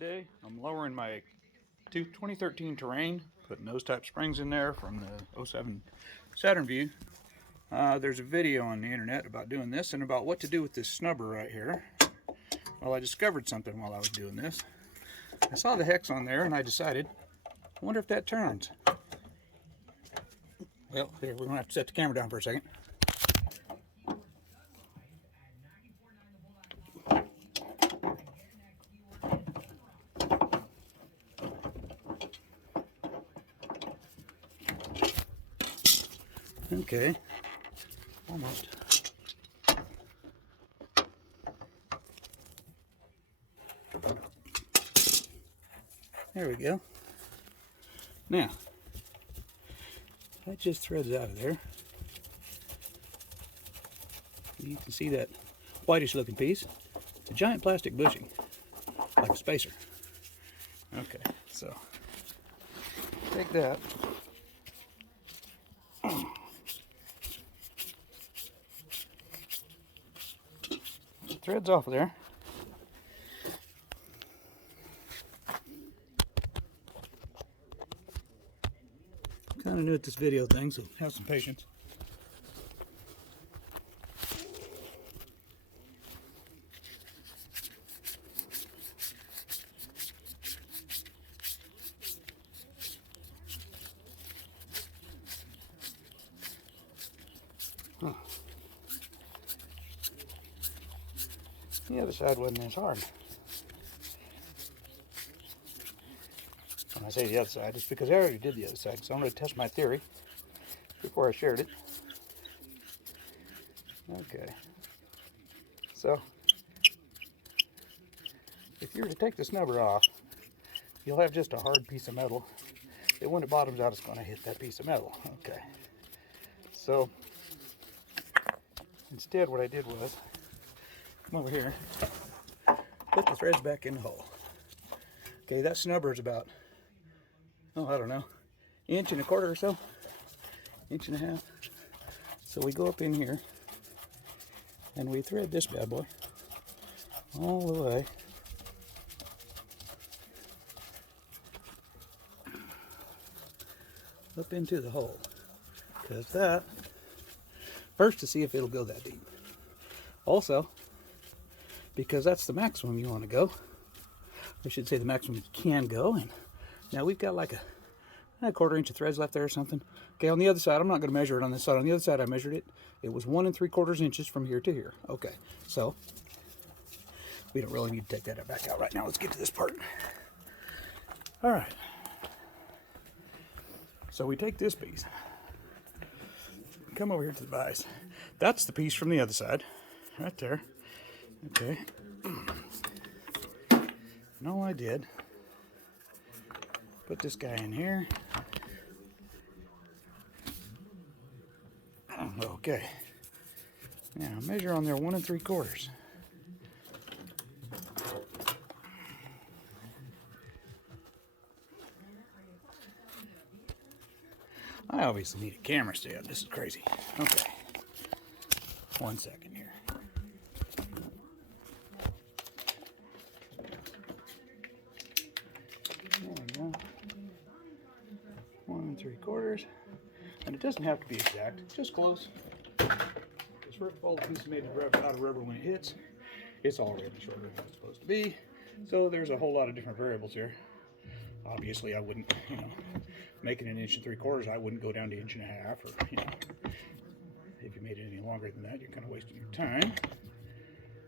Today I'm lowering my 2013 Terrain, putting nose type springs in there from the 07 Saturn Vue. There's a video on the internet about doing this and about what to do with this snubber right here. Well, I discovered something while I was doing this. I saw the hex on there and I decided, I wonder if that turns. Well, here, we're going to have to set the camera down for a second. Okay, almost. There we go. Now, that just threads out of there. You can see that whitish looking piece. It's a giant plastic bushing, like a spacer. Okay, so take that. Threads off of there. Kind of new at this video thing, so have some patience. Huh. The other side wasn't as hard. When I say the other side, it's because I already did the other side, so I'm going to test my theory before I shared it. Okay. So, if you were to take the snubber off, you'll have just a hard piece of metal. And when it bottoms out, it's going to hit that piece of metal. Okay. So, instead what I did was, come over here, put the threads back in the hole. Okay, that snubber is about, oh, I don't know, 1.25 inches or so, 1.5 inches. So we go up in here and we thread this bad boy all the way up into the hole. Because that, first to see if it'll go that deep. Also, because that's the maximum you want to go. I should say the maximum you can go. And now we've got like a 1/4 inch of threads left there or something. Okay, on the other side, I'm not going to measure it on this side. On the other side, I measured it. It was 1 3/4 inches from here to here. Okay, so we don't really need to take that back out right now. Let's get to this part. All right. So we take this piece. Come over here to the vise. That's the piece from the other side, right there. Okay. And all I did, put this guy in here. Okay. Now measure on there 1 3/4. I obviously need a camera stand. This is crazy. Okay. 1 second here. There we go. 1 3/4. And it doesn't have to be exact, just close. Because first of all, the piece is made out of rubber when it hits. It's already shorter than it's supposed to be. So there's a whole lot of different variables here. Obviously, I wouldn't, making 1 3/4 inches, I wouldn't go down to 1.5 inches, or, if you made it any longer than that, you're kind of wasting your time.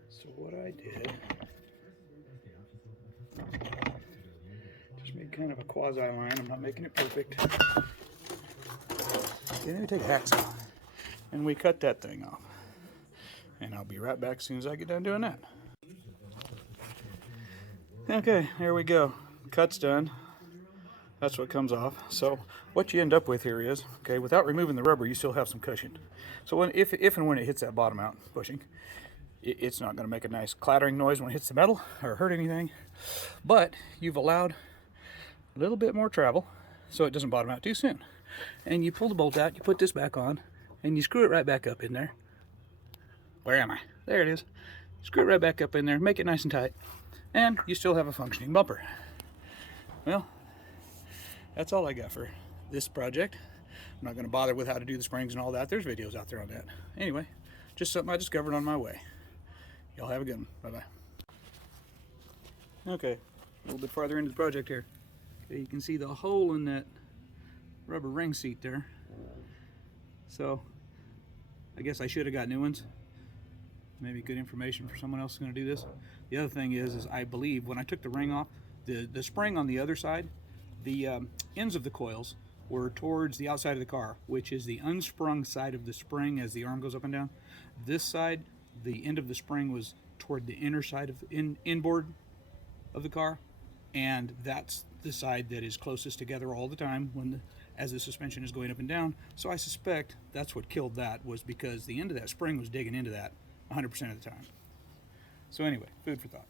So what I did, just made kind of a quasi line. I'm not making it perfect. Okay, then we take a hacksaw and we cut that thing off. And I'll be right back as soon as I get done doing that. Okay, here we go. Cut's done. That's what comes off. So what you end up with here is, okay, without removing the rubber, you still have some cushion. So if and when it hits that bottom out bushing, it's not going to make a nice clattering noise when it hits the metal or hurt anything. But you've allowed a little bit more travel so it doesn't bottom out too soon. And you pull the bolt out, you put this back on, and you screw it right back up in there. Where am I? There it is. screw it right back up in there, make it nice and tight, and you still have a functioning bumper. Well, that's all I got for this project. I'm not going to bother with how to do the springs and all that. There's videos out there on that. Anyway, just something I discovered on my way. Y'all have a good one. Bye-bye. Okay, a little bit farther into the project here. Okay, you can see the hole in that rubber ring seat there. So, I guess I should have got new ones. Maybe good information for someone else who's going to do this. The other thing is I believe when I took the ring off, the spring on the other side, the ends of the coils were towards the outside of the car, which is the unsprung side of the spring as the arm goes up and down. This side, the end of the spring was toward the inner side of inboard of the car, and that's the side that is closest together all the time as the suspension is going up and down. So I suspect that's what killed that, was because the end of that spring was digging into that 100% of the time. So anyway, food for thought.